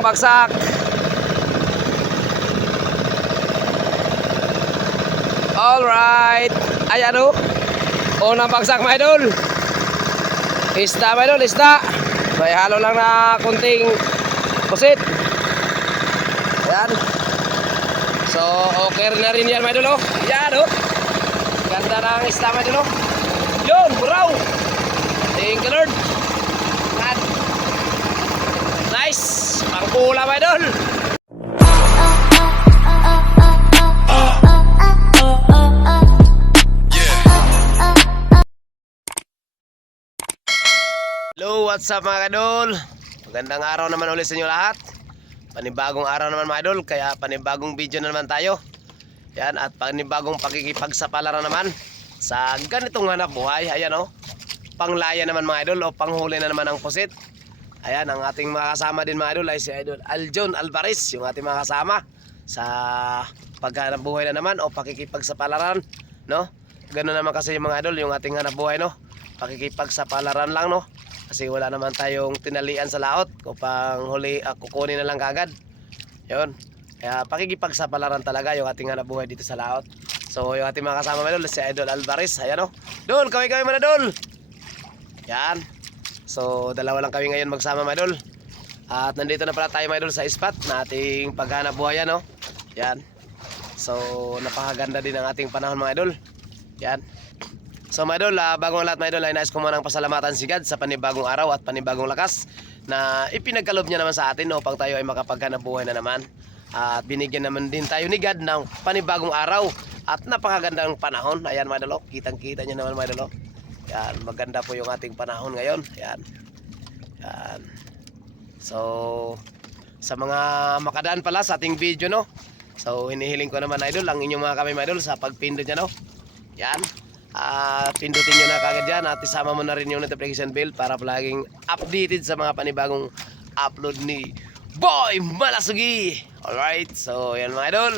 unang bagsak. Alright. Ayan o. Unang bagsak mga idol. Isda mga idol, isda. May halo lang na kunting pusit. Ayan. So okay na rin yan mga idol o. Ayan o. Ganda ng isda mga idol o. Yun, buraw. Thank you Lord. Ayan. Nice. Pangkula mga idol. Hello, what's up mga kadol? Magandang araw naman ulit sa inyo lahat. Panibagong araw naman mga idol, kaya panibagong video na naman tayo. Yan, at panibagong pakikipagsapalaran naman sa ganitong hanap buhay. Ayan o, panglaya naman mga idol o panghuli na naman ng pusit. Ayan, ang ating mga kasama din mga idol ay si Idol Aljon Alvarez, yung ating mga kasama sa paghanap buhay na naman o pakikipagsapalaran, no? Ganoon naman kasi yung mga idol, yung ating hanap buhay, no? Pakikipagsapalaran lang, no? Kasi wala naman tayong tinalian sa laot upang huli kukunin na lang kagad. Yun. Kaya pakikipagsapalaran talaga yung ating hanap buhay dito sa laot. So yung ating mga kasama mga idol, si Idol Alvarez. Ayan o. Dol, kaway-kaway mga idol. Yan. So dalawa lang kami ngayon magsama mga idol. At nandito na pala tayo mga idol sa spot na ating paghanap buhay, no? Yan. So napakaganda din ang ating panahon mga idol. Yan. So mga idol, bago ang lahat mga idol ay nais ko munang pasalamatan si God sa panibagong araw at panibagong lakas na ipinagkalob niya naman sa atin upang tayo ay makapaghanap buhay na naman. At binigyan naman din tayo ni God ng panibagong araw at napakagandang panahon. Ayan mga idol, kitang kita niyo naman mga idol. Yan, maganda po yung ating panahon ngayon. Yan. Yan. So sa mga makadaan pala sa ating video, no? So hinihiling ko naman idol ang inyong mga kami mga idol sa pagpindot niya, no? Yan. Pindutin nyo na kagad dyan at isama mo na rin yung notification bell para palaging updated sa mga panibagong upload ni Boy Malasugi. Alright, so yan mga idol.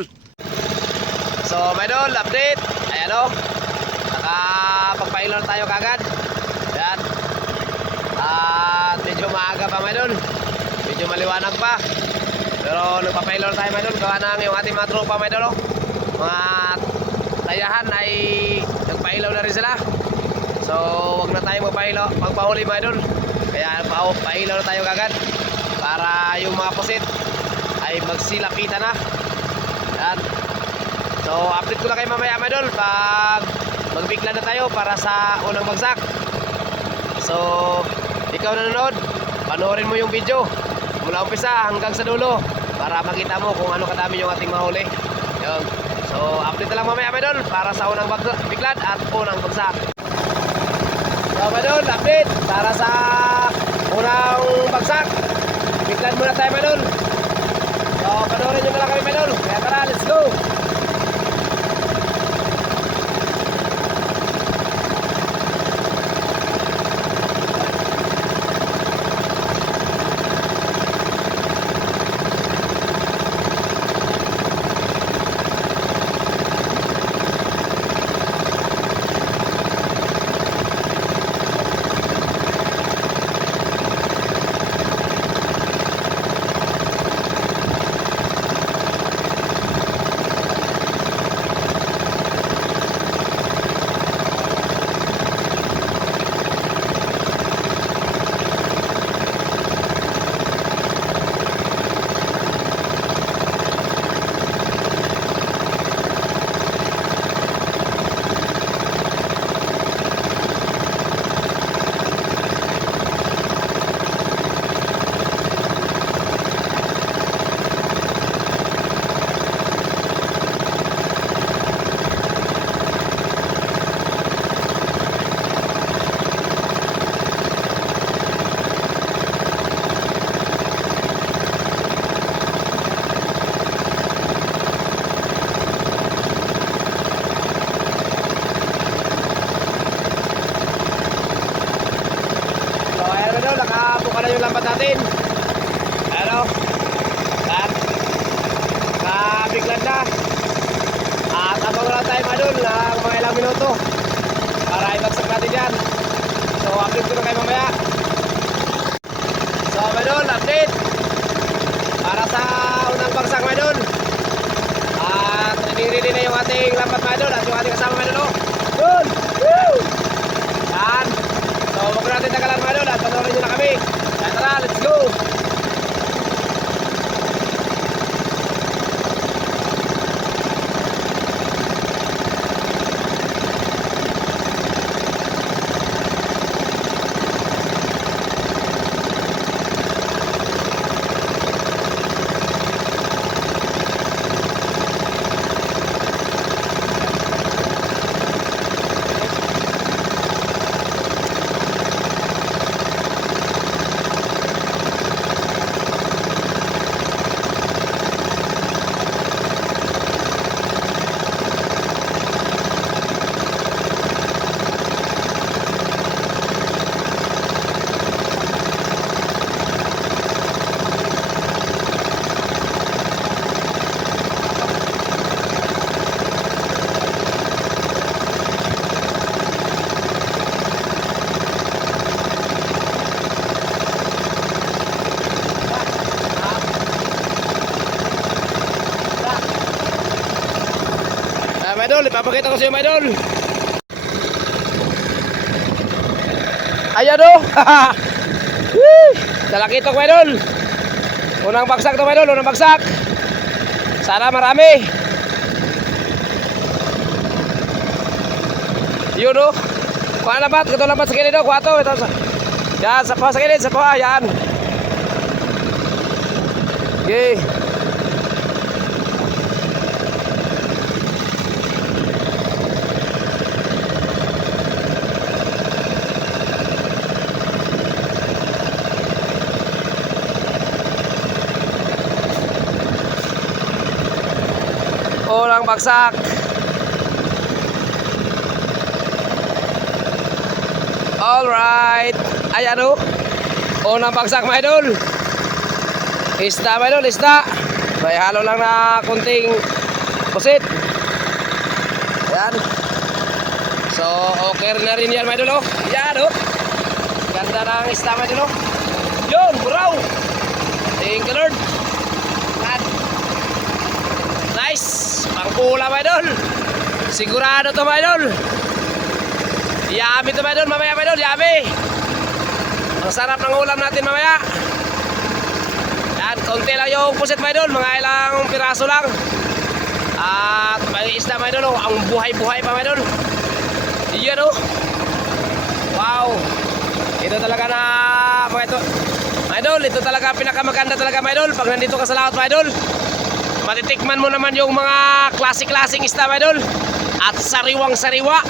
So mga idol, update. Ayan o, nakapagpailor tayo kagad. Ayan. At medyo maaga pa mga idol, medyo maliwanag pa, pero nagpapailor tayo mga idol. Gawa na yung ating mga tropa mga idol, mga tayahan ay nagpailaw na rin sila. So wag na tayo magpahuli mga idol. Kaya pailaw na tayo kagad para yung mga pusit ay magsilapitan na. Yan. So update ko na kayo mamaya mga idol pag magbigla na tayo para sa unang bagsak. So ikaw na nanonood, panoorin mo yung video mula umpisa hanggang sa dulo para makita mo kung ano kadami yung ating mahuli. Yun. So update na lang mamaya mga idol para sa unang biglad at unang bagsak. So mga idol, update para sa unang bagsak. Biglad muna tayo mga idol. So panoorin nyo na lang kami mga idol. Kaya tara, let's go. Yung lambat natin. Ano? Yan. Kabiglan na. At abang lang tayo madul na mga ilang minuto para ibagsak natin dyan. So update ko na kayo mamaya. So madul, update. idol, ipapakita ko sa iyo mga idol. Ayan o. Talakitok mga idol. Unang bagsak to mga idol, unang bagsak. Sana marami. Yun o. Kuha na bat, katulad bat sa kilid o. Kuha to. Yan, sa pa sa kilid, sa pa. Yan. Okay. Unang bagsak. Alright. Ayan o. Unang bagsak mga idol. Isda mga idol, isda. May halo lang na kunting pusit. Ayan. So okay na rin yan mga idol o. Ayan o. Ganda ng isda mga idol o. Yun, buraw. Thank you Lord. Nice. Pangkula mga idol. Sigurado to mga idol. Yummy to mga idol. Mamaya mga idol. Yummy. Ang sarap ng ulam natin mamaya. Yan. Konti lang yung pusit mga idol. Mga ilang piraso lang. At may isda mga idol. Ang buhay-buhay pa mga idol. Yan o. Wow. Ito talaga na mga ito. Mga idol. Ito talaga pinakamaganda talaga mga idol. Pag nandito ka sa laot mga idol. Matitikman mo naman yung mga klasik-klasing isda mga idol. At sariwang-sariwa.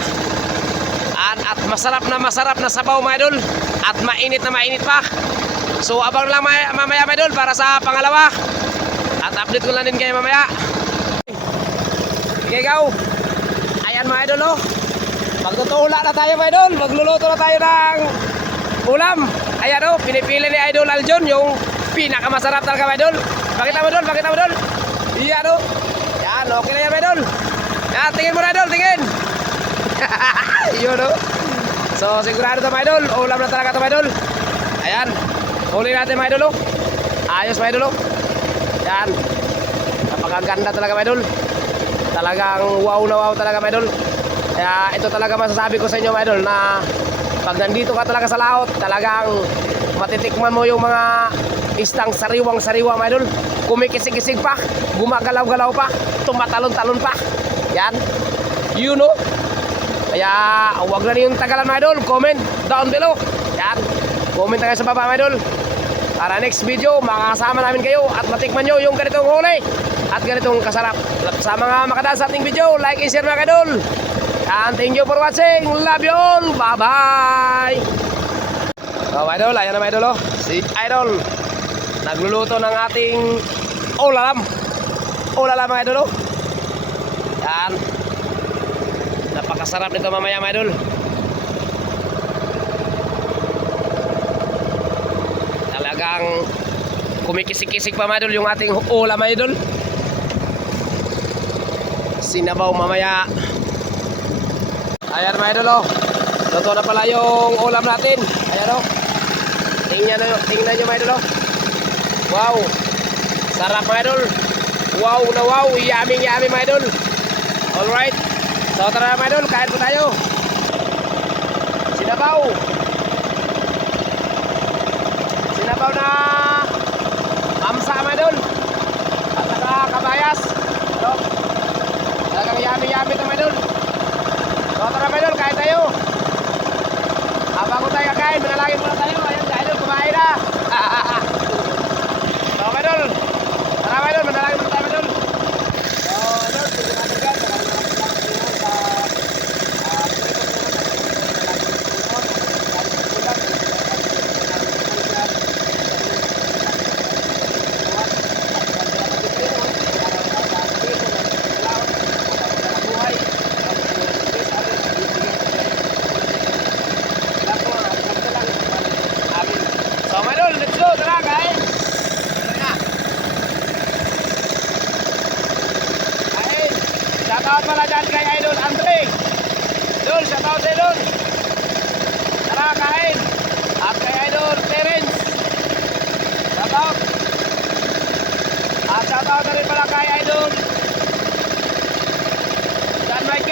At masarap na sabaw mga idol. At mainit na mainit pa. So abang lang mamaya mga idol para sa pangalawa. At update ko lang din kayo mamaya. Okay go. Ayan mga idol oh. Magtutula na tayo mga idol. Magluluto na tayo ng ulam. Ayan oh. Pinipili ni Idol Aljon yung pinakamasarap talaga mga idol. Pakita mo idol, pakita mo idol. Iya do. Yan, okay na yan, idol. Yan, tingin mo na, idol, tingin. Yun, do. So, sigurado ito, idol. Ulam na talaga ito, idol. Ayan. Huli natin, idol, oh. Ayos, idol, oh. Yan. Napakaganda talaga, idol. Talagang wow na wow talaga, idol. Kaya, ito talaga masasabi ko sa inyo, idol, na pag nandito ka talaga sa laot, talagang matitikman mo yung mga istang sariwang-sariwa, idol. Kumikisig-kisig pa, gumagalaw-galaw pa, tumatalon-talon pa. Yan. You know. Kaya huwag na yung tagalan mga idol. Comment down below. Yan. Comment na kayo sa baba mga idol. Para next video, makakasama namin kayo at matikman nyo yung ganitong huli at ganitong kasarap. Sa mga makadaan sa ating video, like and share mga idol. And thank you for watching. Love you all. Bye-bye. So mga idol, ayan na mga idol. Oh. Si Idol nagluluto ng ating ulalam mga idol. Yan. Napakasarap nito mamaya mga idol. Talagang kumikisik-kisik pa mga idol yung ating ulam mga idol. Sinabaw mamaya. Ayan mga idol oh. Luto na pala yung ulam natin. Ayan oh. Tingnan nyo mga idol oh. Wow. Sarap mga idol. Wow na wow. Yummy mga idol. Alright. So tara mga idol. Kain po tayo. Sinabaw. Sinabaw na mamsa mga idol. At saka kabayas. So, talagang yummy ito mga idol. So tara mga idol. Kain tayo. Bago tayo kakain, manalangin muna tayo. Ayan mga idol. Kumain na. So, mga idol. Tara mga idol, manalangin muna tayo mga idol. So, idol, sige natin dyan. So, mga idol, let's go. Tara, kain. Shoutout pala dyan kay Idol Andre. Idol, shoutout sa Idol. Tara, kain. At kay Idol Terence. Shoutout. At shoutout na rin pala kay Idol John Michael.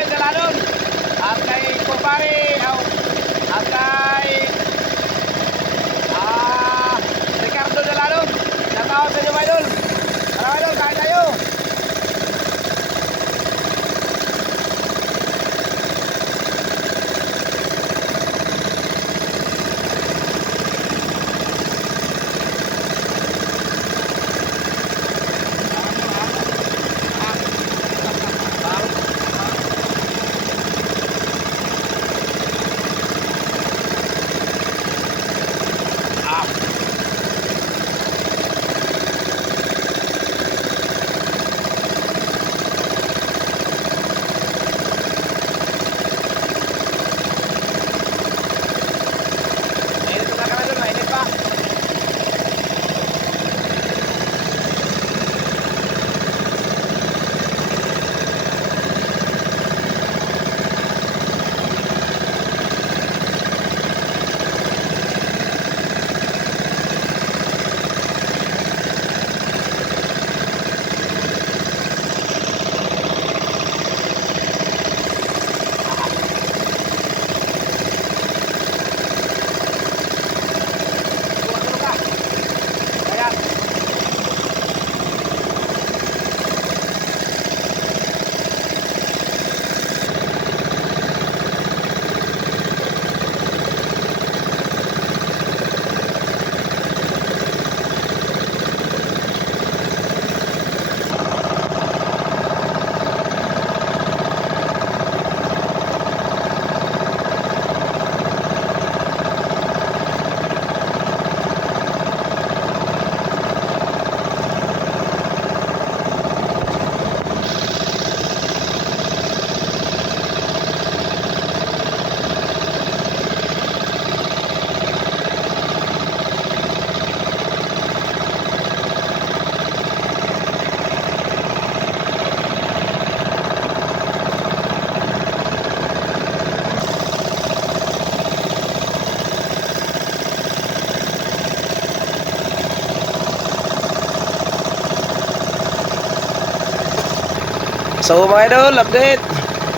So mga idol, update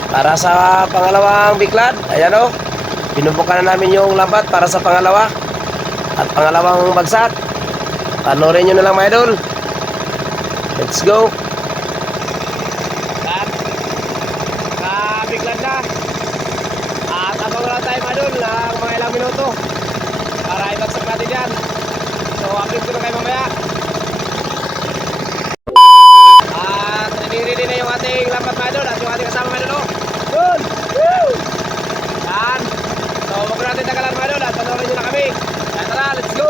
para sa pangalawang biklad. Ayan o, binubukan na namin yung lambat para sa pangalawa at pangalawang bagsak. Panoorin nyo na lang mga idol. Let's go. At kabiklad na. At abang lang tayo mga idol ng mga ilang minuto para ibagsak natin yan. So update ko na kayo mamaya. At ready na yung ating lambat mga idol at yung ating kasama mga idol. Doon! Woo! Yan. So wag natin tagalan mga idol at panoorin nyo na kami. Kaya tara, let's go!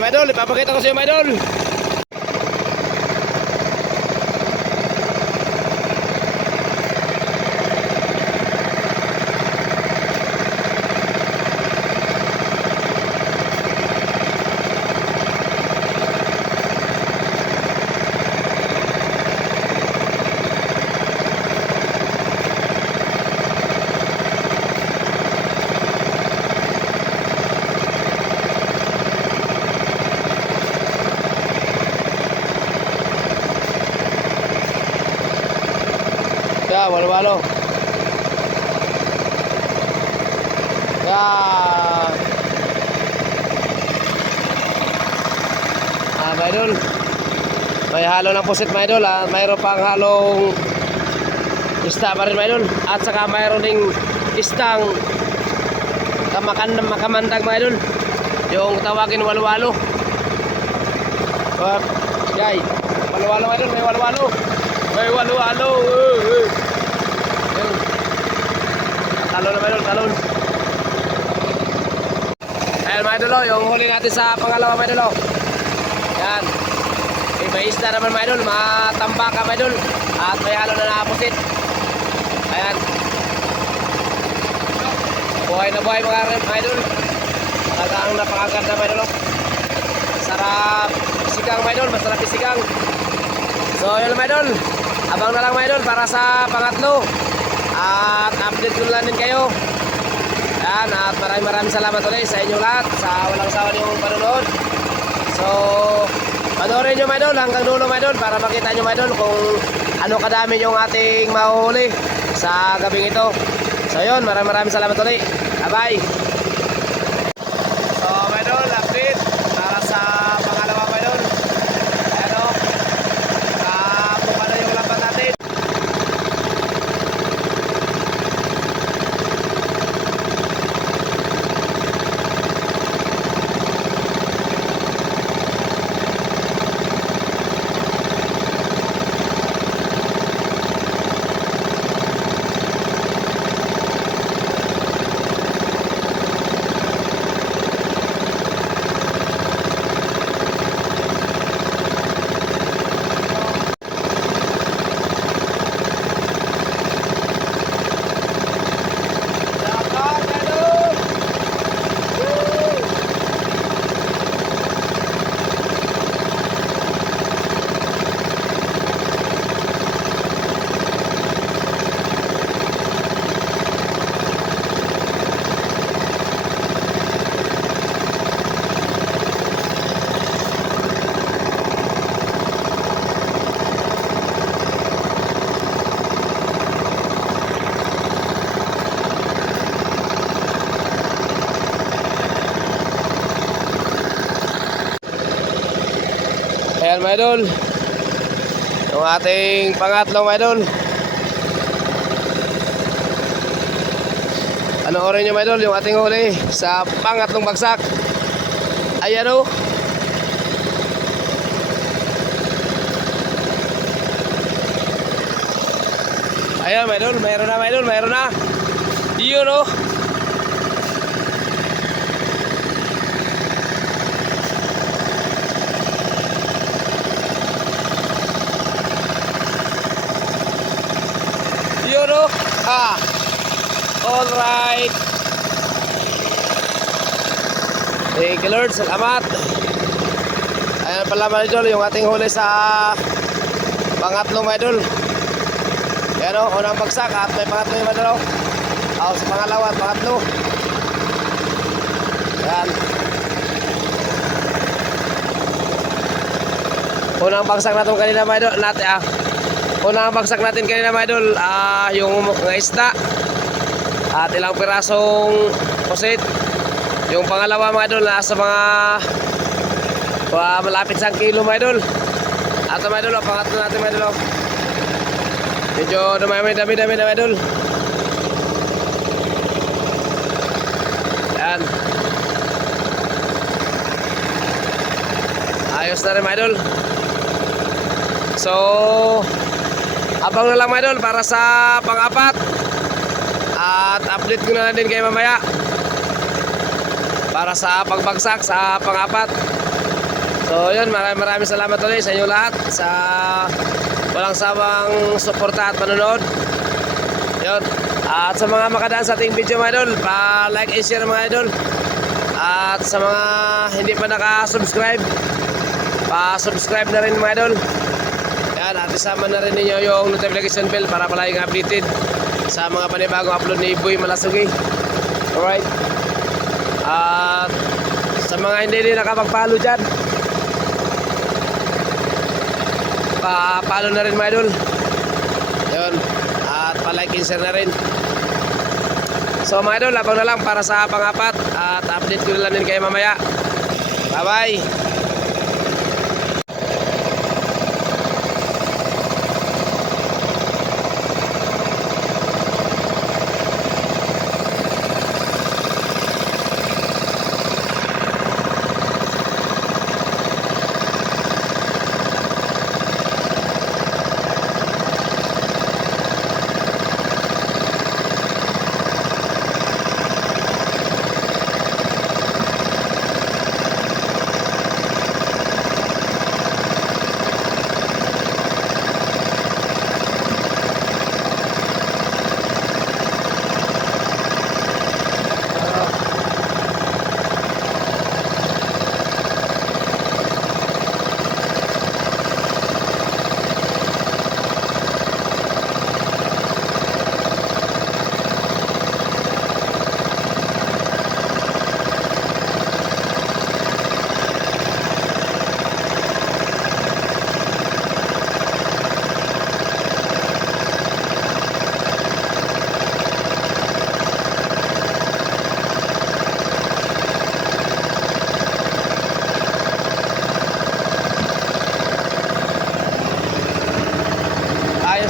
Mga idol, ipapakita ko sa iyo mga idol. Ya, walo-walo. Ya. Mga idol. May halo ng pusit mga idol. Mayroon pang halong ista pa rin mga idol. At saka mayroon ding istang makamandag mga idol. Yung tawagin walo-walo. Guys, walo-walo mga idol. May walo-walo. May walo-walo. Talon na mga talon. Ayan mga idol, yung huli natin sa pangalawa mga idol. Yan. May isda naman mga idol, matambaka mga idol. At may halo na nakapusit. Ayan. Buhay na buhay mga idol. Talagang napakaganda mga idol. Sarap sigang mga idol, masarap isigang. So yun mga idol, abang na lang mga idol para sa pangatlo. At update ko lang din kayo. Yan, at maraming salamat ulit sa inyong lahat sa walang sawa niyong panonood. So panoorin nyo mga idol hanggang dulo mga idol para makita nyo mga idol kung ano kadami yung ating mahuhuli sa gabing ito. So yun, maraming salamat ulit. Bye bye. So mga idol, update para sa pangalawa mga idol. Ayan o, buka na yung lambat natin. Ayan mga idol, yung ating pangatlong mga idol. Panoorin nyo mga idol yung ating huli sa pangatlong bagsak. Ayan o. Ayan mga idol, mayroon na mga idol, mayroon na. Yun o. Yun o. Alright. Thank you Lord, salamat. Ayan pala mga idol yung ating huli sa pangatlong mga idol. Ayan o, unang bagsak at may pangatlo yung mga idol. Sa pangalawa at pangatlo. Ayan. Unang bagsak natin kanina mga idol. Unang bagsak natin kanina mga idol, yung mga isda at ilang pirasong pusit. Yung pangalawa mga idol nasa mga malapit sa kilo mga idol. At mga idol, pangatlo natin mga idol. Medyo dami-dami na mga idol. Yan. Ayos na rin mga idol. So abang na lang mga idol para sa pang-apat. At update ko na din kayo mamaya para sa pagbagsak sa pang-apat. So yun, maraming salamat ulit sa inyo lahat sa walang sawang suporta at panonood. Yun. At sa mga makadaan sa ating video mga idol, pa-like and share mga idol. At sa mga hindi pa naka-subscribe, pa-subscribe na rin mga idol. Yan, at isama na rin ninyo yung notification bell para palaging updated sa mga panibagong upload ni Boy Malasugi. Alright. At sa mga hindi din nakapag-follow dyan, pa-follow na rin mga idol. Yun. At pa-like and share na rin. So mga idol, abang na lang para sa pang-apat. At update ko na lang din kayo mamaya. Bye bye.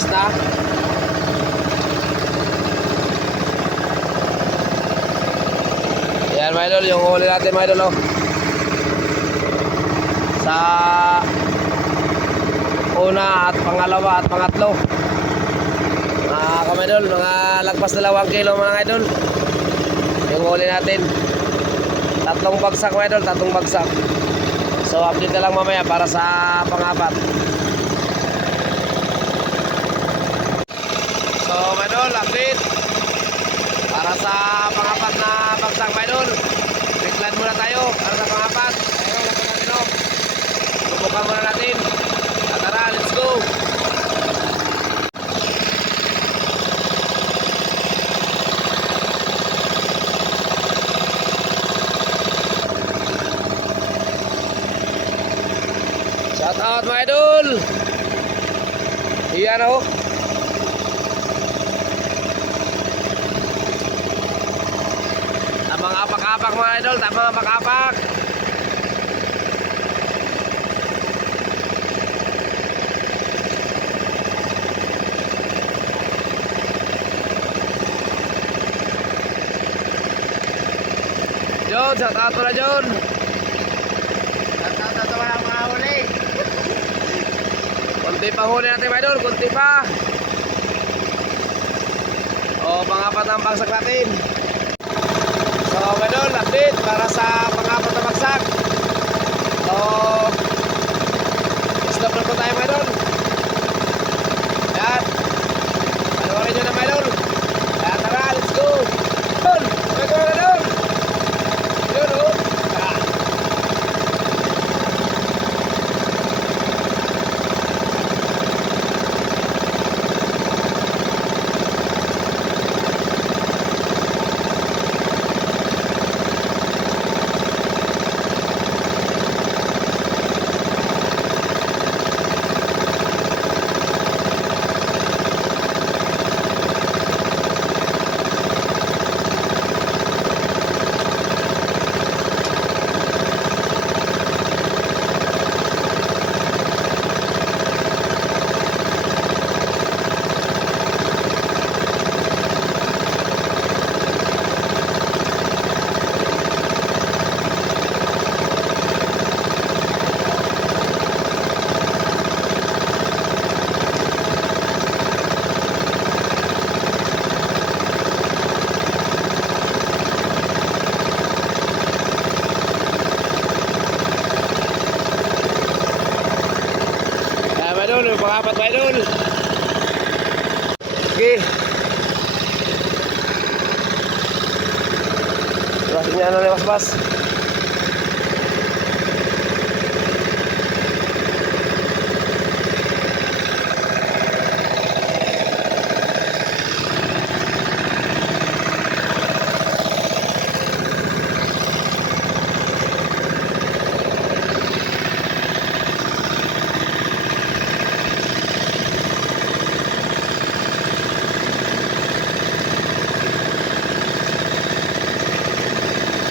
Na. Yan mga idol, yung huli natin mga idol sa una at pangalawa at pangatlo. Mga idol, mga lagpas na 2 kilo mga idol yung huli natin. 3 bagsak mga idol, 3 bagsak. So update na lang mamaya para sa pang-apat. So mga idol, update para sa pang-apat na bagsak mga idol. Biglan muna tayo para sa pang-apat. Ayun, laban natin o. Subukan muna natin. Tara, let's go. Shout out mga idol. Iyan o. Tamang apak-apak mga idol, tamang apak-apak. John. Shout out pala John. At walang mahuli. Kunti pa huli natin mga idol. Kunti pa. O, pangapat ang bagsak natin. So mga idol, update para sa pangapat na bagsak. So, stop na po tayo mga idol. Yan. Panuwarin nyo na mga idol. Kaya tara, let's go. Idol, okay ko mga idol. Idol, oh. Yan. Idol, pangapat ba idol? Okay. Lasin niya na lewas-was.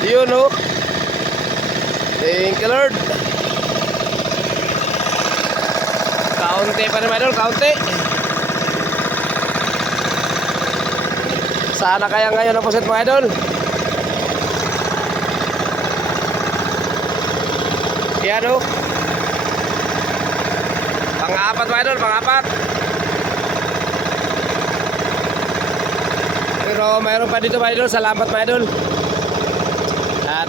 Yun oh. Thank you Lord. Kaunti pa rin mga idol, kaunti. Sana kaya ngayon ang pusit mga idol. Yan oh. Pang-apat mga idol, pang-apat. Pero mayroon pa dito mga idol, salamat mga idol. At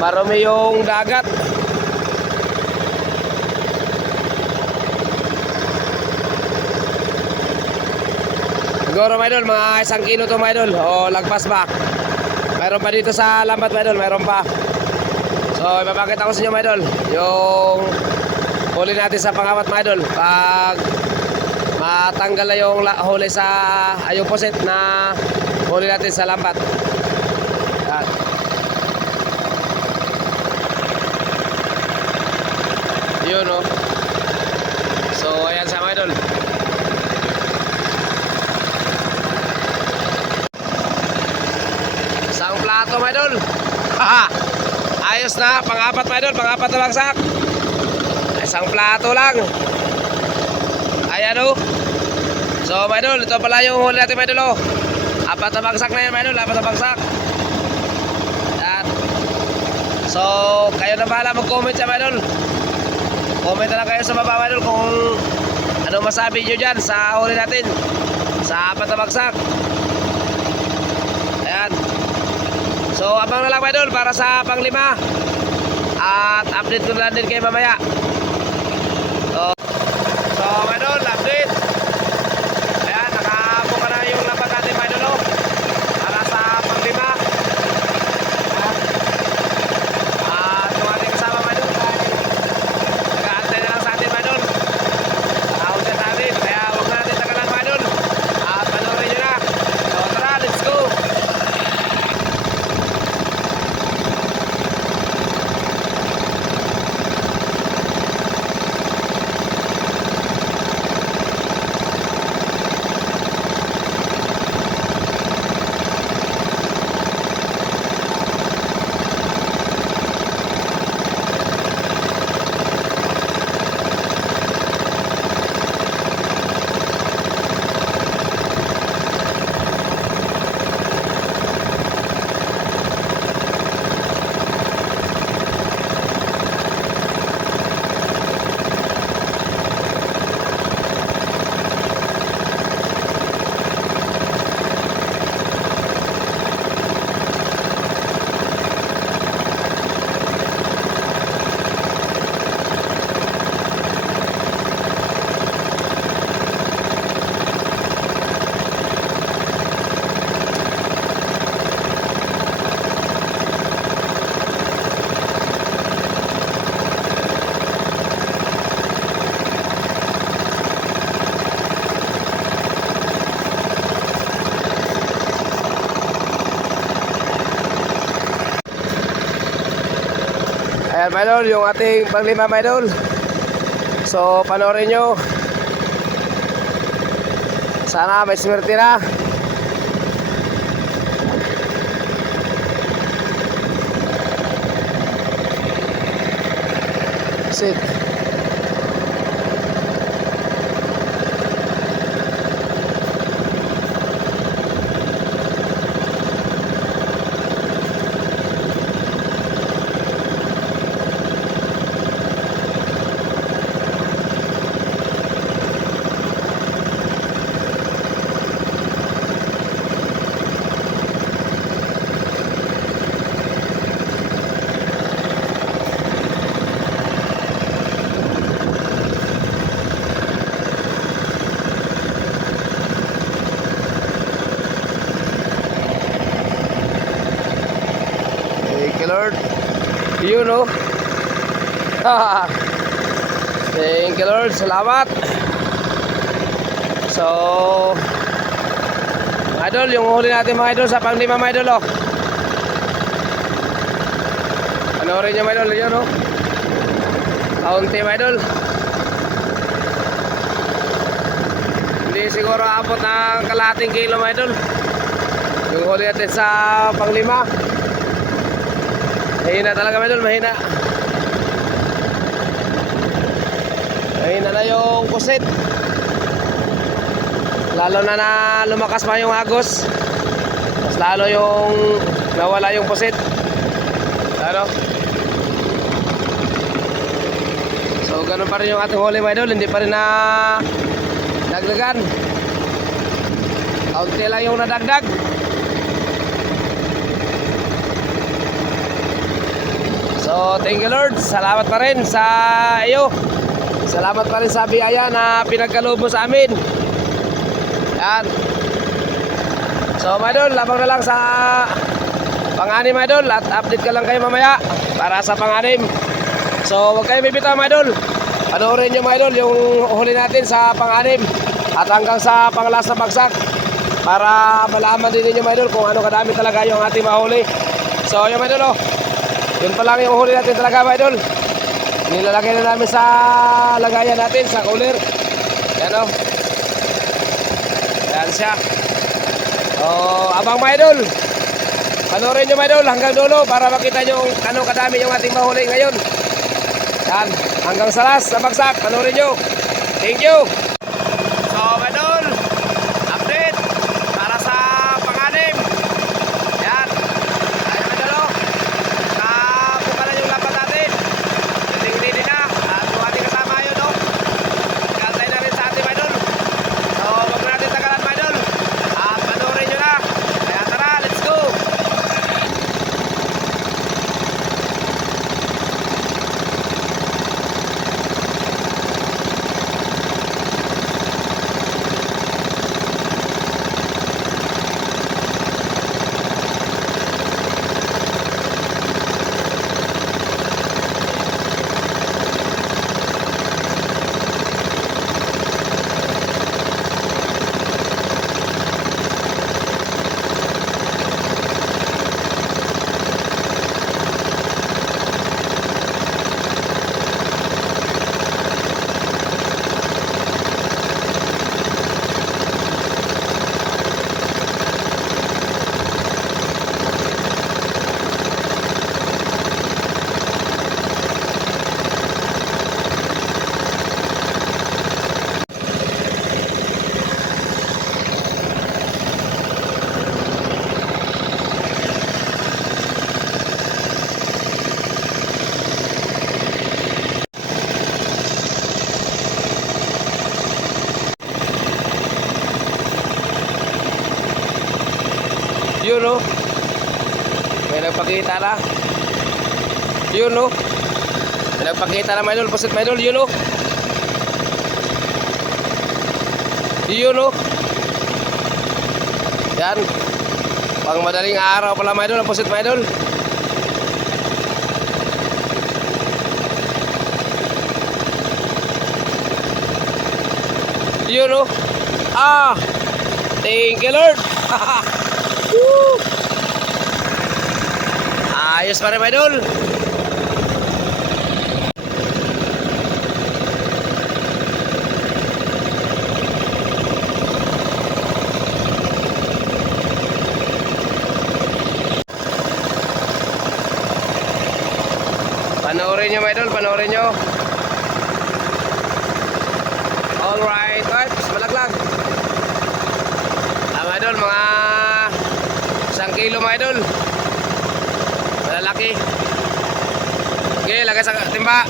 marami yung dagat. Siguro mga idol, mga 1 kilo to mga idol. O lagpas ba? Mayroon pa dito sa lambat mga idol, mayroon pa. So ipapakita ko sa inyo mga idol yung huli natin sa pangapat mga idol. Pag matanggal na yung huli sa yung poset na huli natin sa lambat. Yan. Yun oh. So ayan sa mga idol. Isang plato mga idol. Ayos na, pang-apat mga idol, pang-apat na bagsak. Isang plato lang. Ayan o. So mga idol, ito pala yung huli natin mga idol o. 4 na bagsak na yan mga idol, 4 na bagsak. Yan. So kayo na bahala mag-comment siya mga idol. Comment na lang kayo sa baba mga idol kung ano masabi nyo dyan sa huli natin sa 4 na bagsak. Ayan. So abang na lang mga idol para sa pang-5. At update ko na lang din kayo mamaya. So mga idol, update. Ayan, nakabuka na yung lambat natin mga idol para sa pang-5. At yung ating kasama mga idol ay nag-aantay na lang sa atin mga idol. Nakauntin natin, kaya huwag na natin tagalan mga idol. At panoorin nyo na. So tara, let's go. Ayan mga idol, yung ating panglima mga idol. So panoorin nyo. Sana may swerte na. Sit. Thank you Lord. You know. Thank you Lord. Salamat. So mga idol, yung huli natin mga idol sa panglima mga idol, oh. Panoorin nyo mga idol, yun, oh. Kaunti mga idol. Hindi siguro abot ng kalahating kilo mga idol yung huli natin sa panglima. Mahina talaga mga idol, mahina. Mahina na yung pusit. Lalo na lumakas pa yung agos. Mas lalo yung nawala yung pusit. Ano? So ganun pa rin yung ating huli mga idol. Hindi pa rin na dagdagan. Kaunti lang yung nadagdag. So thank you Lord. Salamat pa rin sa iyo. Salamat pa rin sa biyaya na pinagkaloob mo sa amin. Yan. So mga idol, labang na lang sa pang-anim mga idol. At update ka lang kayo mamaya para sa pang-anim. So huwag kayo bibitaw mga idol. Panoorin nyo mga idol yung huli natin sa pang-anim at hanggang sa panglasa bagsak, para malaman din ninyo mga idol kung ano kadami talaga yung ating mahuli. So yung mga idol, oh, yun pa lang yung huli natin talaga mga idol. Nilalagay na namin sa lagayan natin sa cooler. Yan, oh. Yan siya. So abang mga idol, panoorin nyo mga idol hanggang dulo para makita nyo ano kadami yung ating mahuli ngayon. Yan, hanggang sa last sa bagsak, panoorin nyo. Thank you. So mga idol, update para sa pang-anim. Yan. Ayan mga idol, oh. Buka na yung lapat natin. Ready na. At yung ating kasama yun, oh. Kantay na rin sa ating mga idol. So wag mo natin tagalan mga idol. At panoorin nyo na. Kaya tara, let's go. Yun, no? May nagpakita na. Yun, no? May nagpakita na, my idol. Pusit, my idol. Yun, no? Yun, no? Yan. Pang madaling araw pala, my idol. Ang pusit, my idol. Yun, no? Ah! Thank you, Lord! Ayos pa rin mga idol. Panoorin nyo mga idol, panoorin nyo. Alright, alright, malaglag. Mga idol, mga 1 kilo mga idol. Malalaki. Okay, lagay sa timba.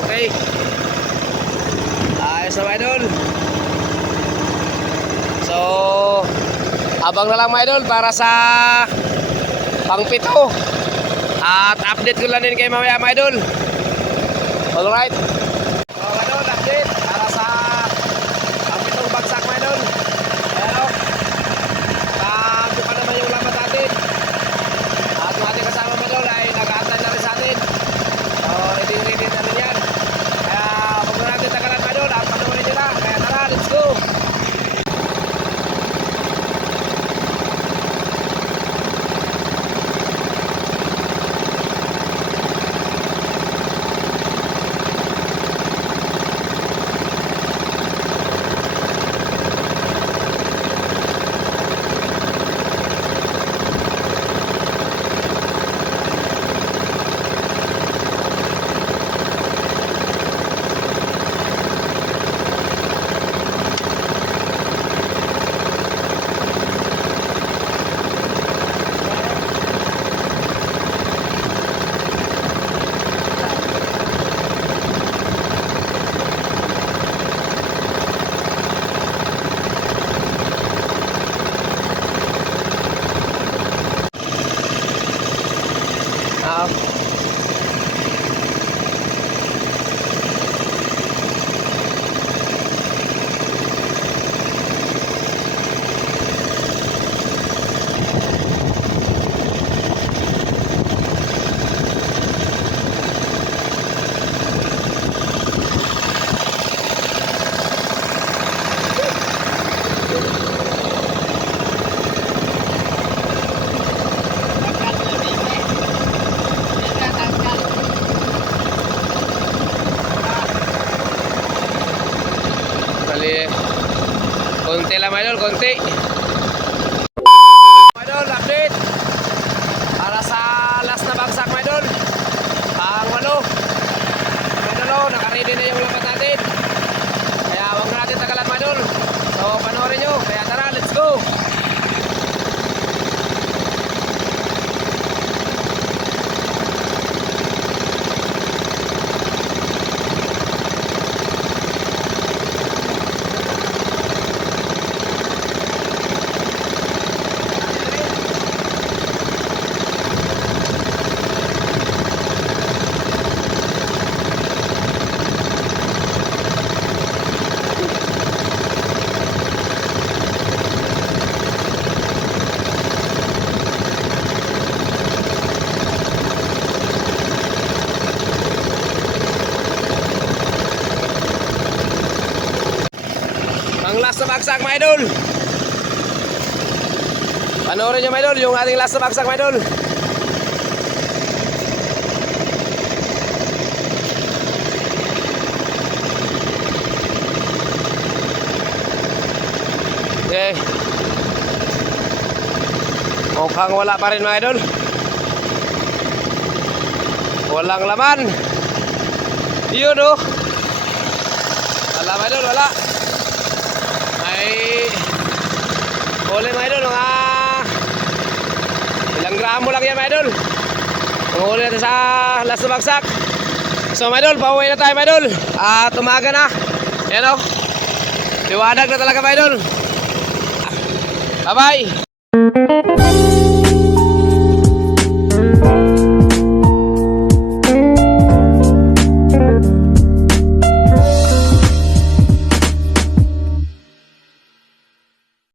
Okay. Ayos na mga idol. So, abang na lang mga idol para sa pang-pito. At update ko lang din kayo mamaya mga idol. Alright. So mga idol, update para sa pang-pitong bagsak mga idol. Ayan o. Bago pa naman yung lamat natin. At yung ating kasama mga idol ay nag-aantay na rin sa atin. So, ready namin yan. Kaya huwag na natin tagalan mga idol. At panoorin nyo na. Kaya tara, let's go. Konti lang mga idol, konti. Mga idol, update para sa last na bagsak mga idol. Pang-8. Mga idol, nakaready na yung lamat natin. Kaya huwag na natin tagalan mga idol. So panoorin nyo, kaya tara, let's go. Ang last na bagsak mga idol. Panoorin nyo mga idol yung ating last na bagsak mga idol. Okay. Mukhang wala pa rin mga idol. Walang laman. Yun oh. Wala mga idol, wala. Ay huli mga idol, mga ilang gramo lang yan mga idol. Huli natin sa last na bagsak. So mga idol, pauwi na tayo mga idol. At umaga na. Yan o, liwanag na talaga mga idol. Bye bye.